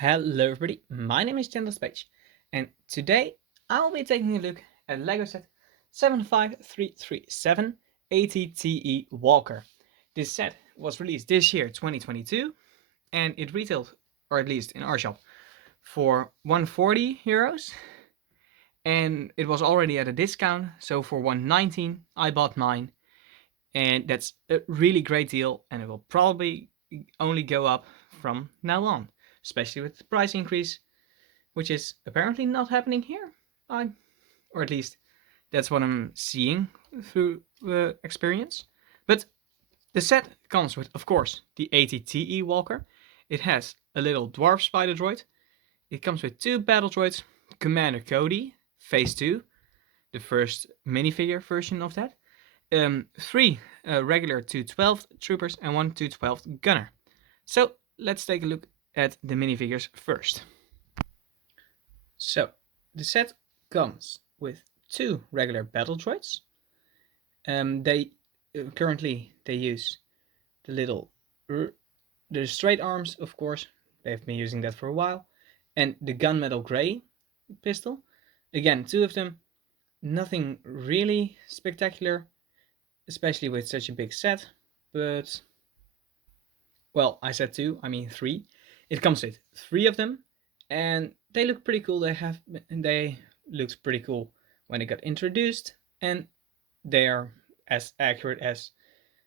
Hello everybody, my name is Space, and today I'll be taking a look at LEGO set 75337 ATTE Walker. This set was released this year, 2022, and it retailed, or at least in our shop, for €140, and it was already at a discount, so for €119 I bought mine, and that's a really great deal, and it will probably only go up from now on, especially with the price increase, which is apparently not happening here. Or at least that's what I'm seeing through experience. But the set comes with, of course, the ATTE Walker. It has a little dwarf spider droid. It comes with two battle droids, Commander Cody, Phase 2, the first minifigure version of that, three regular 212 troopers, and one 212 gunner. So let's take a look at the minifigures first. So the set comes with two regular battle droids. They currently use the little the straight arms, of course. They've been using that for a while, and the gunmetal gray pistol. Again, two of them. Nothing really spectacular, especially with such a big set. But well, I said two. I mean three. It comes with three of them, and they look pretty cool. They looked pretty cool when it got introduced, and they are as accurate as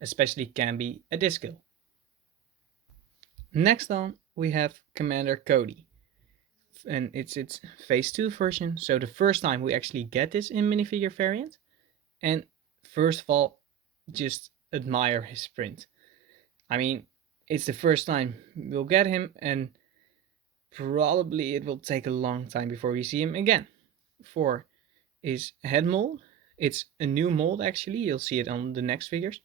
especially can be a disc. Next on we have Commander Cody, and it's phase 2 version, so the first time we actually get this in minifigure variant. And first of all, just admire his print. I mean, it's the first time we'll get him, and probably it will take a long time before we see him again. For his head mold, it's a new mold actually, you'll see it on the next figures.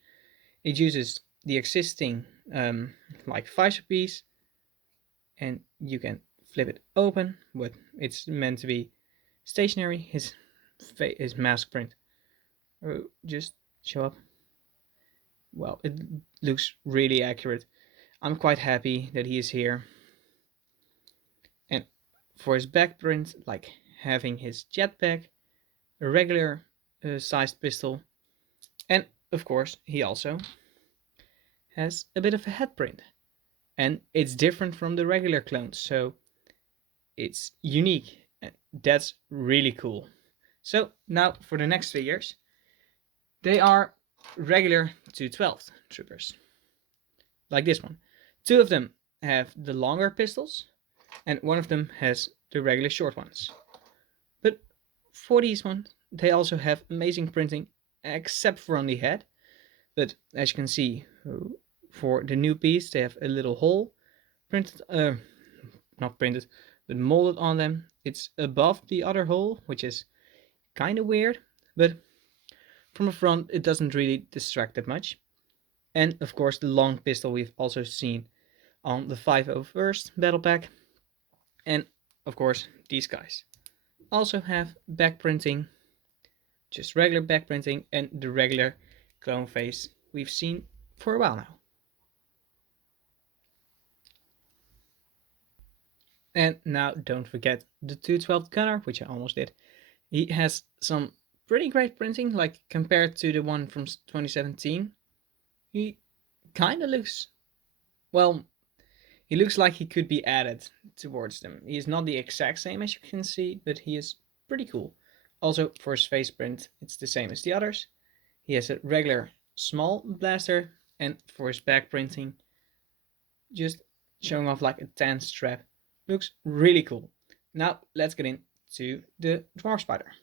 It uses the existing like 5 piece, and you can flip it open, but it's meant to be stationary. His mask print just show up. Well, it looks really accurate. I'm quite happy that he is here. And for his back print, like having his jetpack, a regular sized pistol, and of course he also has a bit of a head print, and it's different from the regular clones, so it's unique. That's really cool. So now for the next figures, they are regular 212 troopers, like this one. Two of them have the longer pistols, and one of them has the regular short ones. But for these ones, they also have amazing printing, except for on the head. But as you can see, for the new piece, they have a little hole printed, not printed, but molded on them. It's above the other hole, which is kind of weird, but from the front it doesn't really distract that much. And of course the long pistol we've also seen on the 501st battle pack. And of course these guys also have back printing, just regular back printing, and the regular clone face we've seen for a while now. And now don't forget the 212 gunner, which I almost did. He has some pretty great printing, like compared to the one from 2017. He kind of looks, well, he looks like he could be added towards them. He is not the exact same as you can see, but he is pretty cool. Also, for his face print, it's the same as the others. He has a regular small blaster, and for his back printing, just showing off like a tan strap. Looks really cool. Now let's get into the dwarf spider.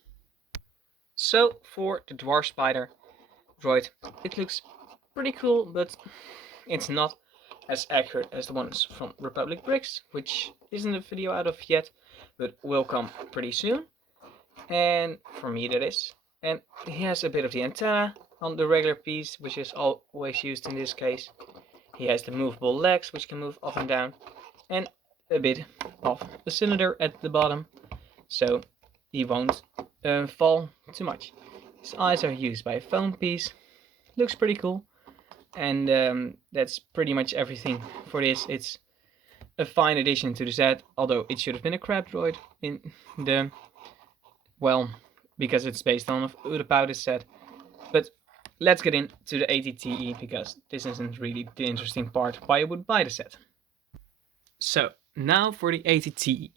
So for the dwarf spider droid, it looks pretty cool, but it's not as accurate as the ones from Republic Bricks, which isn't a video out of yet, but will come pretty soon. And for me that is. And he has a bit of the antenna on the regular piece, which is always used in this case. He has the movable legs, which can move up and down, and a bit of a cylinder at the bottom, so he won't fall too much. His eyes are used by a foam piece. Looks pretty cool. And that's pretty much everything for this. It's a fine addition to the set, although it should have been a crab droid in the, well, because it's based on the powder set. But let's get into the ATTE, because this isn't really the interesting part why you would buy the set. So now for the ATTE.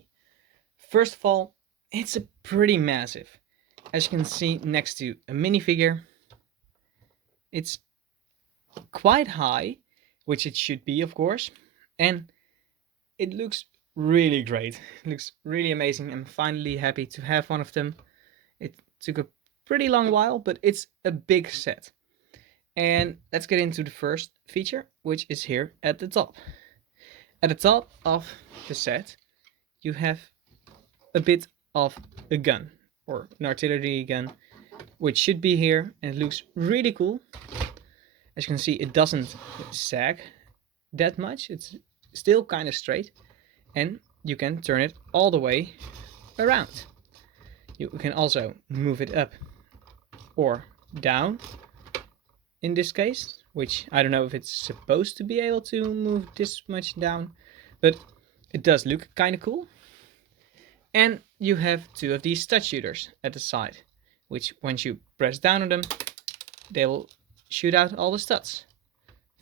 First of all, it's a pretty massive. As you can see next to a minifigure, it's quite high, which it should be, of course, and it looks really great. It looks really amazing. I'm finally happy to have one of them. It took a pretty long while, but it's a big set. And let's get into the first feature, which is here at the top. At the top of the set, you have a bit of a gun, or an artillery gun, which should be here, and it looks really cool. As you can see, it doesn't sag that much. It's still kind of straight, and you can turn it all the way around. You can also move it up or down in this case, which I don't know if it's supposed to be able to move this much down, but it does look kind of cool. And you have two of these stud shooters at the side, which once you press down on them, they will shoot out all the studs.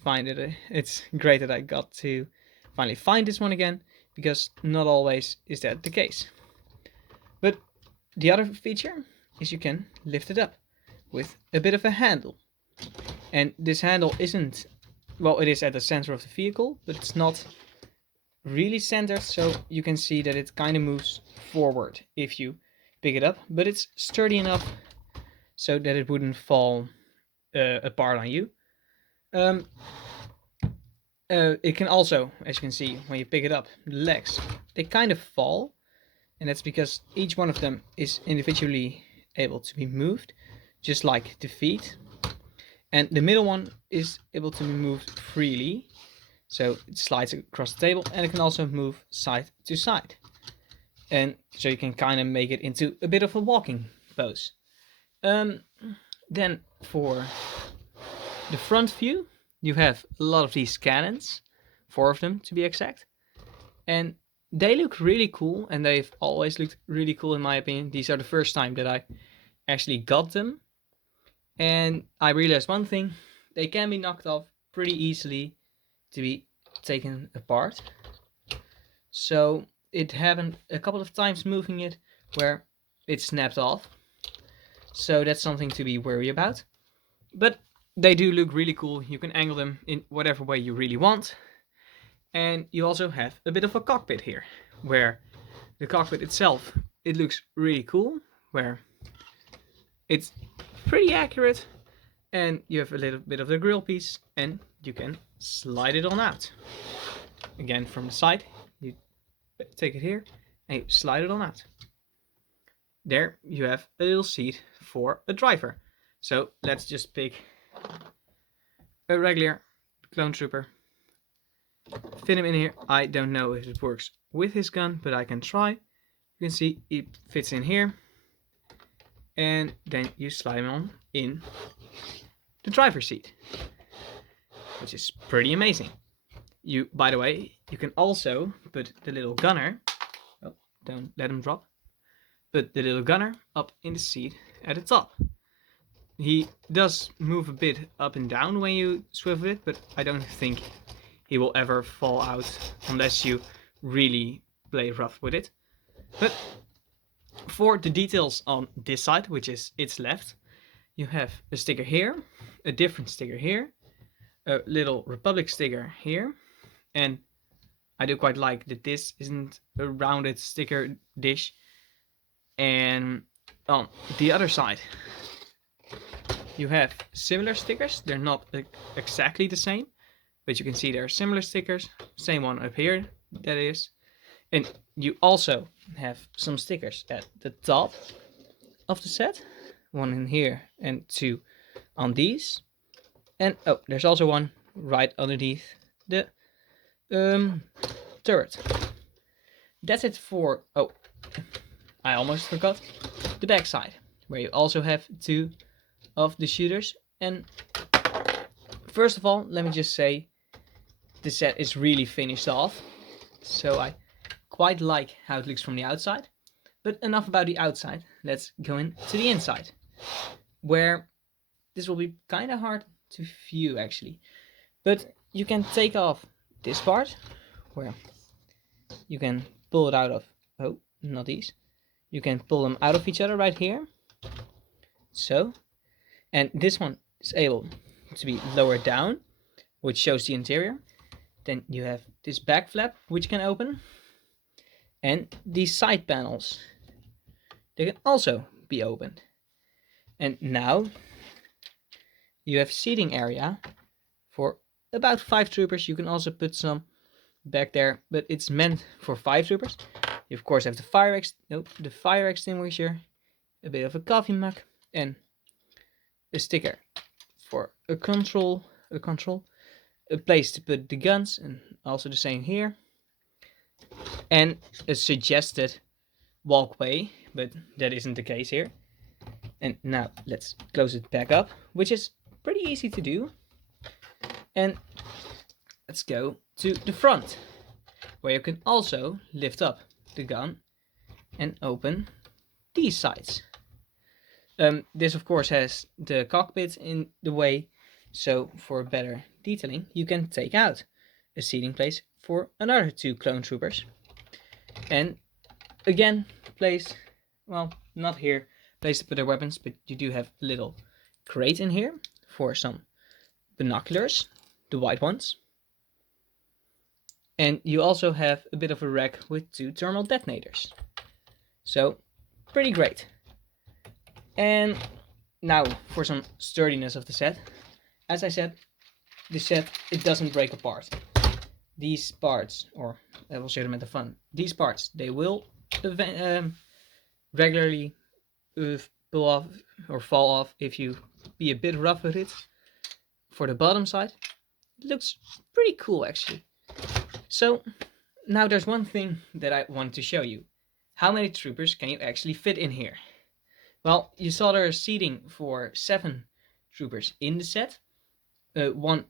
It's great that I got to finally find this one again, because not always is that the case. But the other feature is you can lift it up with a bit of a handle. And this handle isn't, well, it is at the center of the vehicle, but it's not really centered, so you can see that it kind of moves forward if you pick it up, but it's sturdy enough so that it wouldn't fall apart on you. It can also, as you can see, when you pick it up, the legs, they kind of fall, and that's because each one of them is individually able to be moved, just like the feet. And the middle one is able to be moved freely, so it slides across the table, and it can also move side to side. And so you can kind of make it into a bit of a walking pose. Then for the front view, you have a lot of these cannons, 4 of them to be exact. And they look really cool, and they've always looked really cool in my opinion. These are the first time that I actually got them. And I realized one thing, they can be knocked off pretty easily to be taken apart. So it happened a couple of times moving it where it snapped off. So that's something to be wary about. But they do look really cool. You can angle them in whatever way you really want. And you also have a bit of a cockpit here, where the cockpit itself, it looks really cool, where it's pretty accurate, and you have a little bit of the grill piece, and you can slide it on out. Again, from the side, you take it here, and you slide it on out. There you have a little seat for a driver. So let's just pick a regular clone trooper, fit him in here. I don't know if it works with his gun, but I can try. You can see it fits in here, and then you slide him on in the driver's seat, which is pretty amazing. You, by the way, you can also put the little gunner, oh, don't let him drop, put the little gunner up in the seat at the top. He does move a bit up and down when you swivel it, but I don't think he will ever fall out unless you really play rough with it. But for the details on this side, which is its left, you have a sticker here, a different sticker here, a little Republic sticker here, and I do quite like that this isn't a rounded sticker dish. And on the other side, you have similar stickers. They're not exactly the same, but you can see there are similar stickers. Same one up here, that is. And you also have some stickers at the top of the set. One in here and 2 on these. And oh, there's also one right underneath the turret. That's it for, oh, I almost forgot, the back side, where you also have 2 of the shooters. And first of all, let me just say, the set is really finished off. so I quite like how it looks from the outside. But enough about the outside, let's go into the inside, where this will be kind of hard to view actually. But you can take off this part, where you can pull it out of, oh, not these. You can pull them out of each other right here. So, and this one is able to be lowered down, which shows the interior. Then you have this back flap, which can open. And these side panels, they can also be opened. And now you have seating area for about 5 troopers. You can also put some back there, but it's meant for 5 troopers. You of course have the fire extinguisher, a bit of a coffee mug, and a sticker for a place to put the guns, and also the same here, and a suggested walkway, but that isn't the case here. And now let's close it back up, which is pretty easy to do. And let's go to the front, where you can also lift up the gun and open these sides. This of course has the cockpit in the way, so for better detailing you can take out a seating place for another 2 clone troopers. And again, place, well, not here, place to put their weapons, but you do have a little crate in here for some binoculars, the white ones. And you also have a bit of a rack with 2 thermal detonators. So, pretty great. And now for some sturdiness of the set. As I said, the set, it doesn't break apart. These parts, or I will show them at the fun, these parts, they will regularly pull off or fall off if you be a bit rough with it. For the bottom side, it looks pretty cool actually. So now there's one thing that I want to show you. How many troopers can you actually fit in here? Well, you saw there's seating for 7 troopers in the set. 1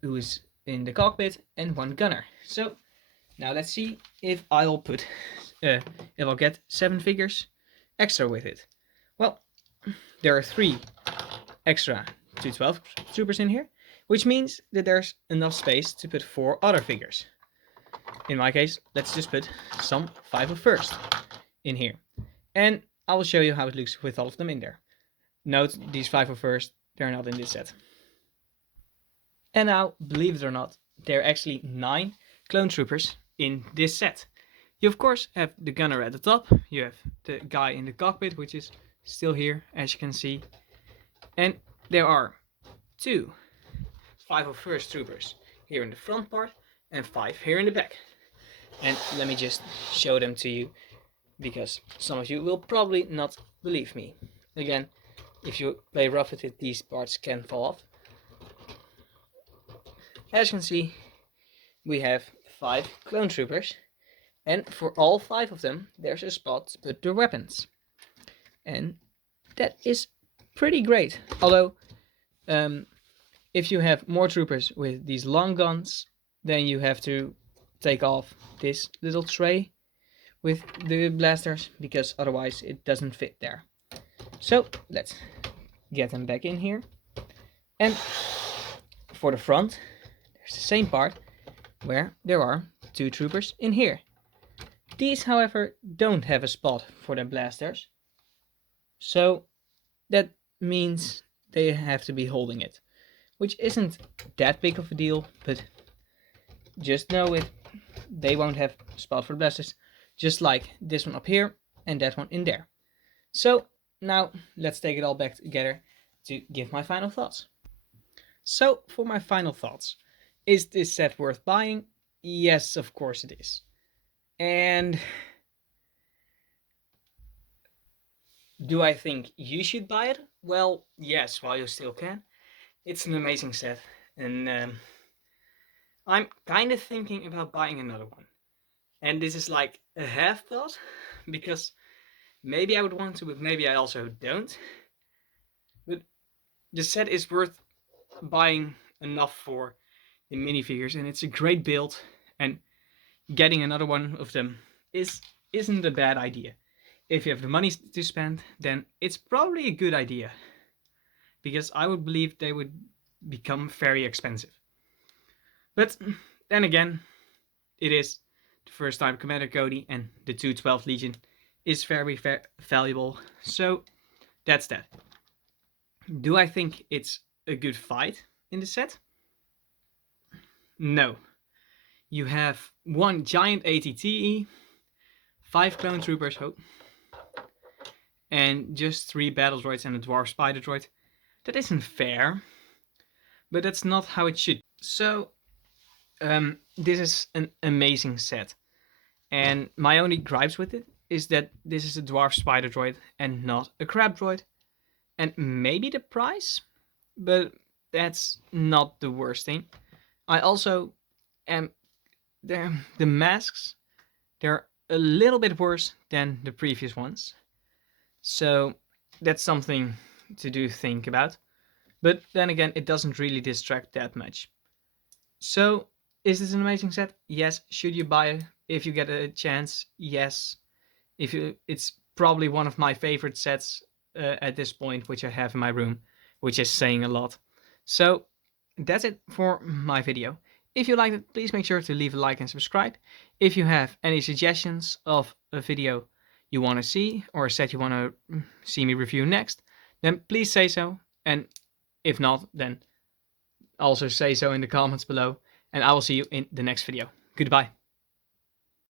who is in the cockpit and 1 gunner. So now let's see if I'll get 7 figures extra with it. Well, there are 3 extra 212 troopers in here, which means that there's enough space to put 4 other figures. In my case, let's just put some 501st in here. And I will show you how it looks with all of them in there. Note, these 501st, they're not in this set. And now, believe it or not, there are actually 9 clone troopers in this set. You of course have the gunner at the top, you have the guy in the cockpit, which is still here, as you can see. And there are 2 501st troopers here in the front part, and 5 here in the back. And let me just show them to you, because some of you will probably not believe me. Again, if you play rough with it, these parts can fall off. As you can see, we have 5 clone troopers, and for all 5 of them there's a spot to put their weapons. And that is pretty great. Although, if you have more troopers with these long guns, then you have to take off this little tray with the blasters, because otherwise it doesn't fit there. So let's get them back in here. And for the front, there's the same part where there are 2 troopers in here. These, however, don't have a spot for their blasters, so that means they have to be holding it, which isn't that big of a deal, but just know it, they won't have a spot for the blasters, just like this one up here and that one in there. So now let's take it all back together to give my final thoughts. So for my final thoughts, is this set worth buying? Yes, of course it is. And do I think you should buy it? Well, yes, while you still can. It's an amazing set, and I'm kind of thinking about buying another one. And this is like a half thought, because maybe I would want to, but maybe I also don't. But the set is worth buying enough for the minifigures, and it's a great build, and getting another one of them isn't a bad idea. If you have the money to spend, then it's probably a good idea, because I would believe they would become very expensive. But then again, it is the first time Commander Cody, and the 212 Legion is very valuable. So that's that. Do I think it's a good fight in the set? No. You have one giant ATTE, 5 clone troopers, and just 3 battle droids and a dwarf spider droid. That isn't fair, but that's not how it should. So, this is an amazing set, and my only gripes with it is that this is a dwarf spider droid and not a crab droid, and maybe the price, but that's not the worst thing. I also am the masks, they're a little bit worse than the previous ones, so that's something to think about. But then again, it doesn't really distract that much. So, is this an amazing set? Yes. Should you buy it if you get a chance? Yes. It's probably one of my favorite sets at this point, which I have in my room, which is saying a lot. So, that's it for my video. If you liked it, please make sure to leave a like and subscribe. If you have any suggestions of a video you want to see, or a set you want to see me review next, then please say so. And if not, then also say so in the comments below. And I will see you in the next video. Goodbye.